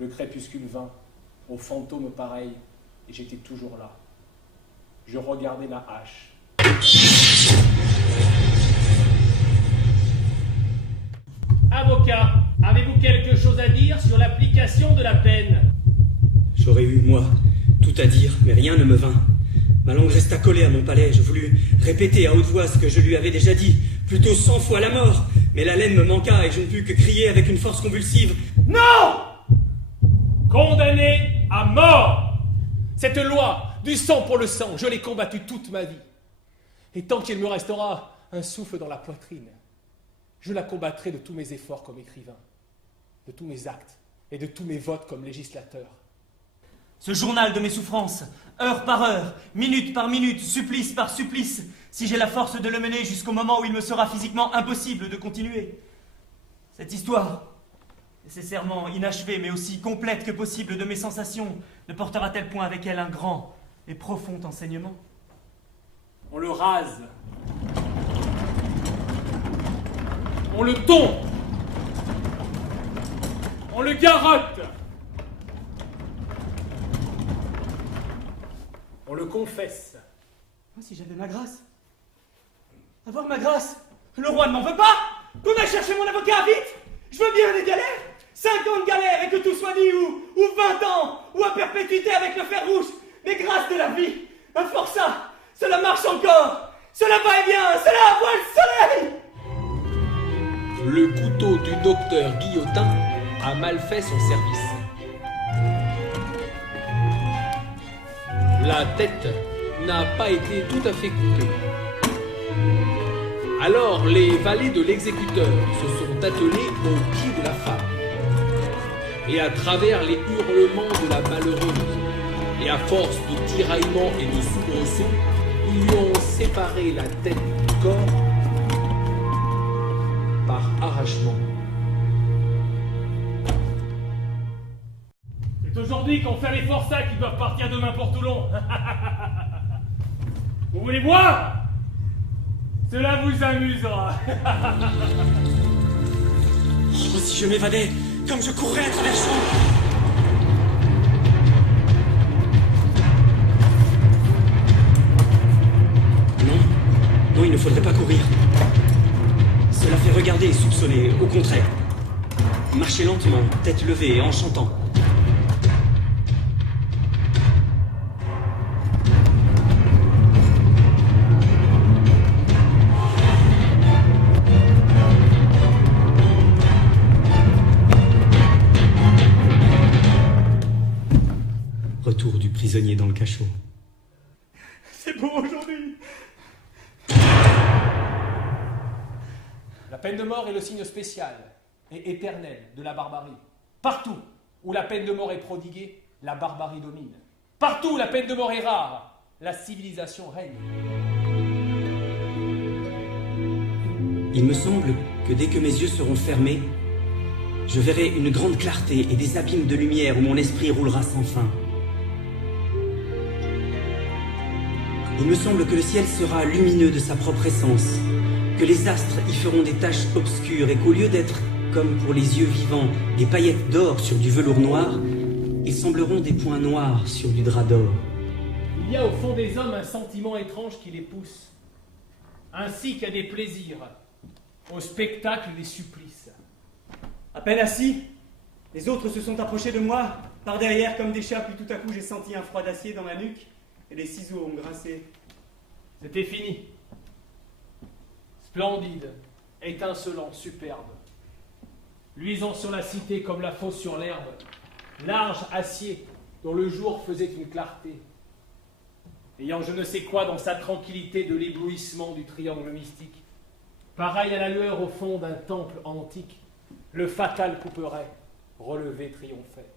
Le crépuscule vint, aux fantômes pareil, et j'étais toujours là. Je regardais la hache. Avocat, avez-vous quelque chose à dire sur l'application de la peine? J'aurais eu, moi, tout à dire, mais rien ne me vint. Ma langue resta collée à mon palais. Je voulus répéter à haute voix ce que je lui avais déjà dit, plutôt 100 fois la mort. Mais la laine me manqua et je ne pus que crier avec une force convulsive. Non! Condamné à mort! Cette loi du sang pour le sang, je l'ai combattue toute ma vie. Et tant qu'il me restera un souffle dans la poitrine, je la combattrai de tous mes efforts comme écrivain, de tous mes actes et de tous mes votes comme législateur. Ce journal de mes souffrances, heure par heure, minute par minute, supplice par supplice, si j'ai la force de le mener jusqu'au moment où il me sera physiquement impossible de continuer. Cette histoire, nécessairement inachevée mais aussi complète que possible de mes sensations, ne portera-t-elle point avec elle un grand et profond enseignement? On le rase. On le tond. On le garrotte. On le confesse. Moi, si j'avais ma grâce. Avoir ma grâce. Le roi ne m'en veut pas. Qu'on aille chercher mon avocat, vite. Je veux bien des galères. 50 galères et que tout soit dit, ou 20 ans, ou à perpétuité avec le fer rouge. Mais grâce de la vie, un forçat, cela marche encore. Cela va et vient, cela voit le soleil. Le couteau du docteur Guillotin a mal fait son service. La tête n'a pas été tout à fait coupée. Alors les valets de l'exécuteur se sont attelés au pied de la femme. Et à travers les hurlements de la malheureuse, et à force de tiraillements et de soubresauts, ils lui ont séparé la tête du corps par arrachement. C'est aujourd'hui qu'on fait les forçats qui doivent partir demain pour Toulon. Vous voulez voir? Cela vous amusera. Oh, si je m'évadais, comme je courrais à travers champs. Non, il ne faudrait pas courir. Cela fait regarder et soupçonner, au contraire. Marcher lentement, tête levée et en chantant. Retour du prisonnier dans le cachot. C'est beau aujourd'hui. La peine de mort est le signe spécial et éternel de la barbarie. Partout où la peine de mort est prodiguée, la barbarie domine. Partout où la peine de mort est rare, la civilisation règne. Il me semble que dès que mes yeux seront fermés, je verrai une grande clarté et des abîmes de lumière où mon esprit roulera sans fin. Il me semble que le ciel sera lumineux de sa propre essence, que les astres y feront des taches obscures et qu'au lieu d'être, comme pour les yeux vivants, des paillettes d'or sur du velours noir, ils sembleront des points noirs sur du drap d'or. Il y a au fond des hommes un sentiment étrange qui les pousse, ainsi qu'à des plaisirs, au spectacle des supplices. À peine assis, les autres se sont approchés de moi, par derrière comme des chats, puis tout à coup j'ai senti un froid d'acier dans ma nuque, et les ciseaux ont grincé. C'était fini. Splendide, étincelant, superbe. Luisant sur la cité comme la fosse sur l'herbe. Large acier dont le jour faisait une clarté. Ayant je ne sais quoi dans sa tranquillité de l'éblouissement du triangle mystique. Pareil à la lueur au fond d'un temple antique, le fatal couperet, relevé triomphait.